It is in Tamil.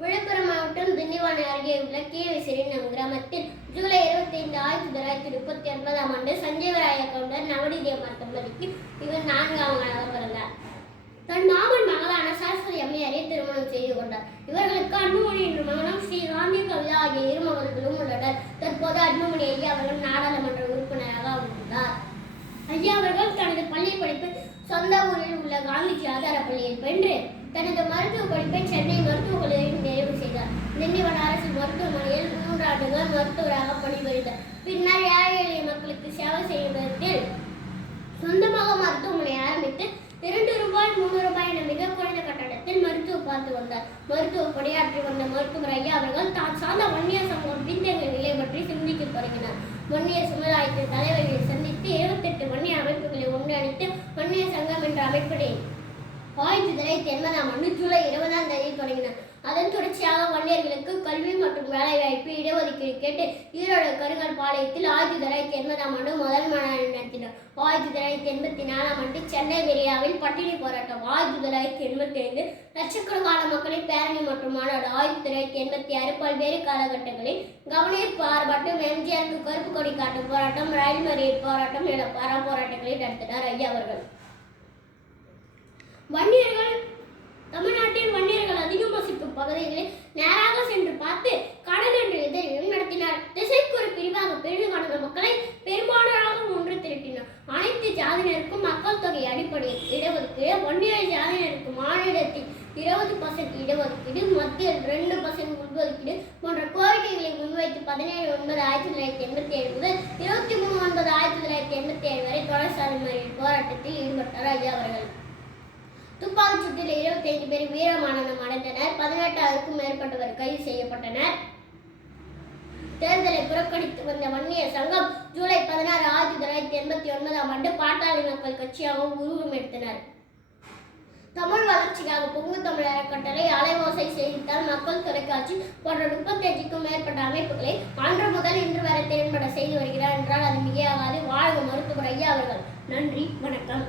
விழுப்புரம் மாவட்டம் திண்டிவனம் அருகே உள்ள கீழவிசிறினம் கிராமத்தில் ஜூலை 25, 1939 ஆண்டு சஞ்சீவராய கவுண்டர் நவநீதி அம்மாள் தம்பதிக்கு இவர் 4ஆம் மகனாக பிறந்தார். தன் மாமன் மகளான சரஸ்வதி அம்மையாரை திருமணம் செய்து கொண்டார். இவர்களுக்கு அன்புமணி என்ற மகனும் ஸ்ரீ காந்தி கவிதா ஆகிய இரு மகன்களும் உள்ளனர். தற்போது அன்புமணி ஐயா அவர்கள் நாடாளுமன்ற உறுப்பினராக உள்ளார். ஐயா அவர்கள் தனது பள்ளி படிப்பு சொந்த ஊரில் உள்ள காந்திஜி ஆதார பள்ளியில் பயின்று தனது மருத்துவ படிப்பை சென்னை மருத்துவக் கல்லூரியில் நிறைவு செய்தார். திண்டிவனம் அரசு மருத்துவமனையில் 3 ஆண்டுகள் மருத்துவராக பணிபுரிந்தார். பின்னர் ஏழை எளிய மக்களுக்கு சேவை செய்யும் விதத்தில் சொந்தமாக மருத்துவமனை ஆரம்பித்து ரூபாய் 3 என மிக குறைந்த கட்டணத்தில் மருத்துவ பார்த்து வந்தார். மருத்துவ பணியாற்றி வந்த மருத்துவர் ஐயா அவர்கள் தான் சார்ந்த வன்னியர் சமூகம் பின்தங்கிய நிலை பற்றி சிந்திக்க தொடங்கினார். வன்னியர் சமுதாயத்தின் தலைவர்களை சந்தித்து 78 வன்னியர் அமைப்புகளை ஒன்றிணைத்து வன்னியர் சங்கம் என்ற அமைப்பினை 1980 ஆண்டு ஜூலை 20ஆம் தேதி தொடங்கினார். அதன் தொடர்ச்சியாக வன்னியர்களுக்கு கல்வி மற்றும் வேலைவாய்ப்பு இடஒதுக்கீடு கேட்டு ஈரோடு கருங்கல் பாளையத்தில் 1980 ஆண்டு முதல் மாநாடு நடத்தினார். 1984 ஆண்டு சென்னை வெறியாவில் பட்டினி போராட்டம். 1985 லட்சக்கணக்கான மக்களின் பேரணி மற்றும் மாநாடு. 1986 பல்வேறு காலகட்டங்களில் கவனீர்ப்பு ஆர்ப்பாட்டம், எம்ஜிஆருக்கு கருப்பு கொடி காட்டும் போராட்டம், ரயில் மறியல் போராட்டம் என பல போராட்டங்களை நடத்தினார் ஐயா அவர்கள். வன்னியர்கள் தமிழ்நாட்டில் வன்னியர்கள் அதிகம் வசிக்கும் பகுதிகளில் நேராக சென்று பார்த்து கடல் என்ற இதழையும் நடத்தினார். திசைக்கு ஒரு பிரிவாக பிரிந்து காணுகிற மக்களை பெரும்பாலாக ஒன்று திரட்டினார். அனைத்து ஜாதியினருக்கும் மக்கள் தொகை அடிப்படையில் இடஒதுக்கீடு, வன்னியர் ஜாதியினருக்கு மாநிலத்தில் 20% இடஒதுக்கீடு, மத்தியில் 2% உள்ஒதுக்கீடு போன்ற கோரிக்கைகளை முன்வைத்து 17/9/1987 முதல் 23/9/1987 வரை தொடர் சாலை மறியல் போராட்டத்தில் ஈடுபட்டார் ஐயா அவர்கள். துப்பாக்கிச் சூட்டில் 25 பேர் வீரமரணம் அடைந்தனர். 18,000க்கும் மேற்பட்டவர் கைது செய்யப்பட்டனர். தேர்தலை புறக்கணித்து வந்த வன்னியர் சங்கம் ஜூலை 16, 1989 ஆண்டு பாட்டாளி மக்கள் கட்சியாக உருவம் எடுத்தனர். தமிழ் வளர்ச்சிக்காக பொங்கு தமிழ் அறக்கட்டளை, அலைவோசை செய்தித்தாள், மக்கள் தொலைக்காட்சி போன்ற 35க்கும் மேற்பட்ட அமைப்புகளை அன்று முதல் இன்று வரை திறன்பட செய்து வருகிறார் என்றால் அது மிகையாகாது. வாழ்க மருத்துவர் ஐயா அவர்கள். நன்றி, வணக்கம்.